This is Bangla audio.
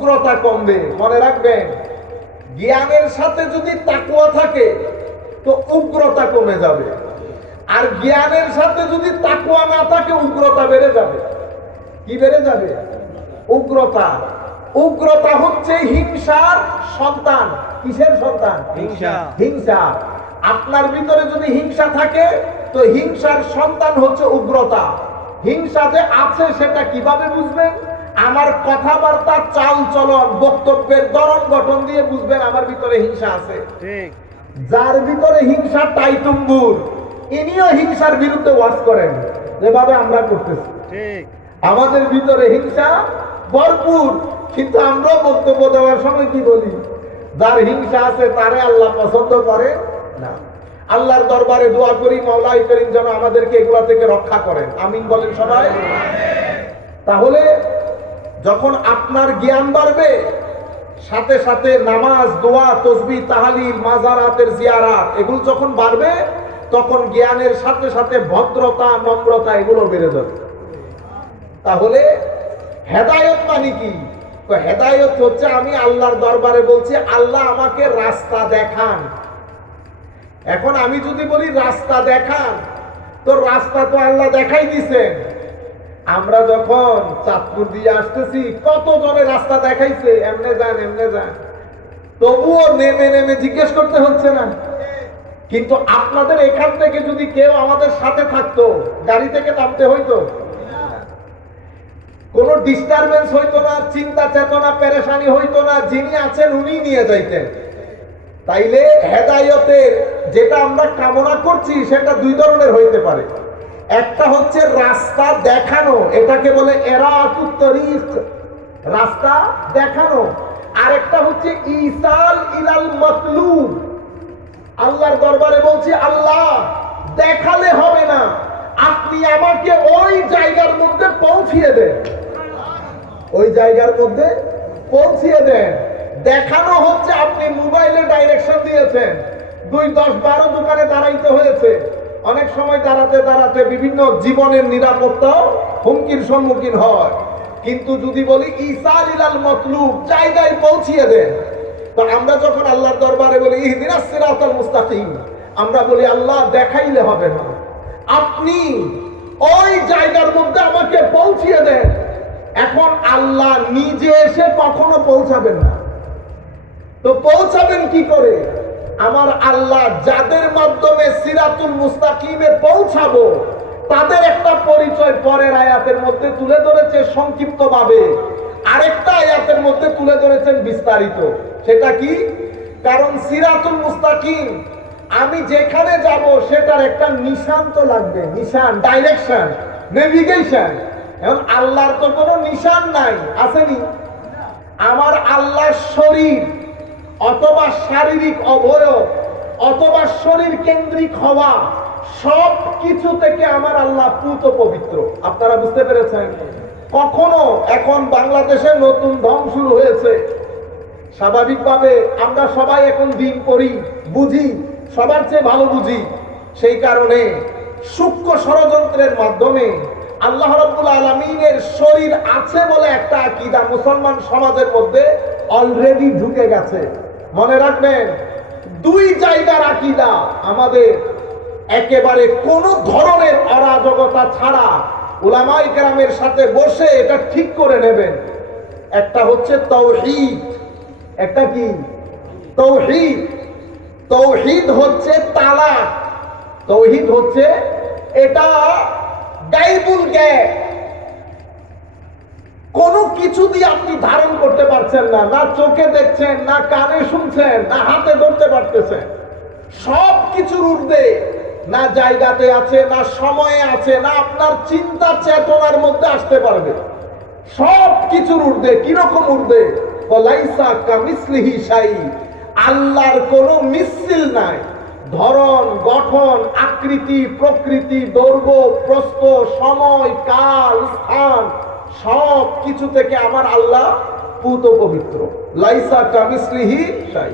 উগ্রতা কমবে। মনে রাখবেন, জ্ঞানের সাথে যদি তাকওয়া থাকে তো উগ্রতা কমে যাবে, আর জ্ঞানের সাথে যদি তাকওয়া না থাকে উগ্রতা বেড়ে যাবে। কি বেড়ে যাবে? উগ্রতা। উগ্রতা হচ্ছে হিংসার সন্তান। কিসের সন্তান? হিংসা। হিংসা। আপনার ভিতরে যদি হিংসা থাকে তো হিংসার সন্তান হচ্ছে উগ্রতা। হিংসা যে আছে সেটা কিভাবে বুঝবেন? আমার কথাবার্তা, চাল চলন, বক্তব্যের ধরন গঠন দিয়ে বুঝবেন আমার ভিতরে হিংসা আছে। ঠিক। যার ভিতরে হিংসা টাইটুম্বুর, ইনিও হিংসার বিরুদ্ধে ওয়াজ করেন যেভাবে আমরা করতেছি। ঠিক। আমাদের ভিতরে হিংসা ভরপুর, কিন্তু আমরাও বক্তব্য দেওয়ার সময় কি বলি? যার হিংসা আছে তারে আল্লাহ পছন্দ করে না। আল্লাহর দরবারে দোয়া করি মাওলাই করিম যেন আমাদেরকে এগুলা থেকে রক্ষা করেন। আমিন বলেন সবাই। তাহলে যখন আপনার জ্ঞান বাড়বে, সাথে সাথে নামাজ, দোয়া, তসবিহ, তাহলিল, মাজারাতের জিয়ারাত এগুলো যখন বাড়বে, তখন জ্ঞানের সাথে সাথে ভদ্রতা, নম্রতা এগুলো বেড়ে যাবে। তাহলে হেদায়েত মানে কি? তো হেদায়েত হচ্ছে আমি আল্লাহর দরবারে বলছি, আল্লাহ আমাকে রাস্তা দেখান। এখন আমি যদি বলি রাস্তা দেখান, তো রাস্তা তো আল্লাহ দেখাই দিছেন। আমরা যখন চাঁদপুর দিয়ে আসতেছি, কত জনে রাস্তা দেখাইছে, এমনে যান এমনে যান, তবুও নেমে নেমে জিজ্ঞেস করতে হচ্ছে না। কিন্তু আপনাদের এখান থেকে যদি কেউ আমাদের সাথে থাকতো, গাড়ি থেকে নামতে হইতো, কোনো ডিস্টারবেন্স হইতো না, চিন্তা চেতনা পেরেশানি হইতো না, যিনি আছেন উনি নিয়ে যাইতেন। তাইলে হেদায়েতের যেটা আমরা কামনা করছি সেটা দুই ধরনের হইতে পারে। একটা হচ্ছে রাস্তা দেখানো, এটাকে বলে ইরাতুত তরিক, রাস্তা দেখানো। আরেকটা হচ্ছে ইসাল ইলাল মাতলুব। আল্লাহর দরবারে বলছি, আল্লাহ দেখালে হবে না, আপনি আমাকে ওই জায়গার মধ্যে পৌঁছিয়ে দেন, ওই জায়গার মধ্যে পৌঁছিয়ে দেন। দেখানো হচ্ছে আপনি মোবাইলে ডাইরেকশন দিয়েছেন, 2, 10, 12 দোকানে দাঁড়াইতে হয়েছে, অনেক সময় দাঁড়াতে দাঁড়াতে বিভিন্ন জীবনের নিরাপত্তাও হুমকির সম্মুখীন হয়। কিন্তু যদি বলি ইসাল ইলাল মাতলুব, জায়গায় পৌঁছিয়ে দেন, তো আমরা যখন আল্লাহর দরবারে বলি ইহদিনাস সিরাতাল মুস্তাকিম, আমরা বলি আল্লাহ দেখাইলে হবে না, আপনি ওই জায়গার মধ্যে আমাকে পৌঁছিয়ে দেন। এখন আল্লাহ নিজে এসে কখনো পৌঁছাবেন না, তো পৌঁছাবেন কি করে? আমার আল্লাহ যাদের মাধ্যমে সিরাতুল মুস্তাকিমে পৌঁছাবো তাদের একটা পরিচয় পরের আয়াতের মধ্যে তুলে ধরেছে সংক্ষিপ্তভাবে, আরেকটা আয়াতের মধ্যে তুলে ধরেছেন বিস্তারিত। সেটা কি? কারণ সিরাতুল মুস্তাকিম আমি যেখানে যাব সেটার একটা নিশান তো লাগবে, নিশান, ডাইরেকশন, নেভিগেশন। এখন আল্লাহর তো কোনো নিশান নাই, আসেনি? আমার আল্লাহর শরীর অথবা শারীরিক অবয়ব অথবা শরীর কেন্দ্রিক হওয়া সব কিছু থেকে আমার আল্লাহ পুত পবিত্র। আপনারা বুঝতে পেরেছেন? কখনো এখন বাংলাদেশে নতুন ঢং শুরু হয়েছে, স্বাভাবিকভাবে আমরা সবাই এখন দিন পড়ি, বুঝি, সবার চেয়ে ভালো বুঝি। সেই কারণে সূক্ষ্ম ষড়যন্ত্রের মাধ্যমে আল্লাহ রাব্বুল আলামিনের শরীর আছে বলে একটা আকীদা মুসলমান সমাজের মধ্যে অলরেডি ঢুকে গেছে। মনে রাখবেন, 2 জায়গার আকীদা আমাদের একেবারে কোন ধরনের অরাজকতা ছাড়া উলামায়ে কেরামের সাথে বসে এটা ঠিক করে নেবেন। একটা হচ্ছে তাওহীদ, একটা কি? তাওহীদ। তাওহীদ হচ্ছে তালাক, তাওহীদ হচ্ছে এটা গায়বুল গায়ব, কোনো কিছু দিয়ে আপনি ধারণ করতে পারছেন না, না চোখে দেখছেন, না কানে শুনছেন, না হাতে ধরতে পারতেছেন, সব কিছুর ঊর্ধ্বে, না জায়গাতে আছে, না সময়ে আছে, না আপনার চিন্তা চেতনার মধ্যে আসতে পারবে, সব কিছুর ঊর্ধ্বে। কিরকম ঊর্ধ্বে? ওয়ালাইসা কামিসলিহি শাই, আল্লাহর কোনো মিসিল নাই। ধরন, গঠন, আকৃতি, প্রকৃতি, দৈর্ঘ্য, প্রস্থ, সময়, কাল, স্থান সব কিছু থেকে আমার আল্লাহ পুত পবিত্র। লাইসা কামিসলিহি শাই।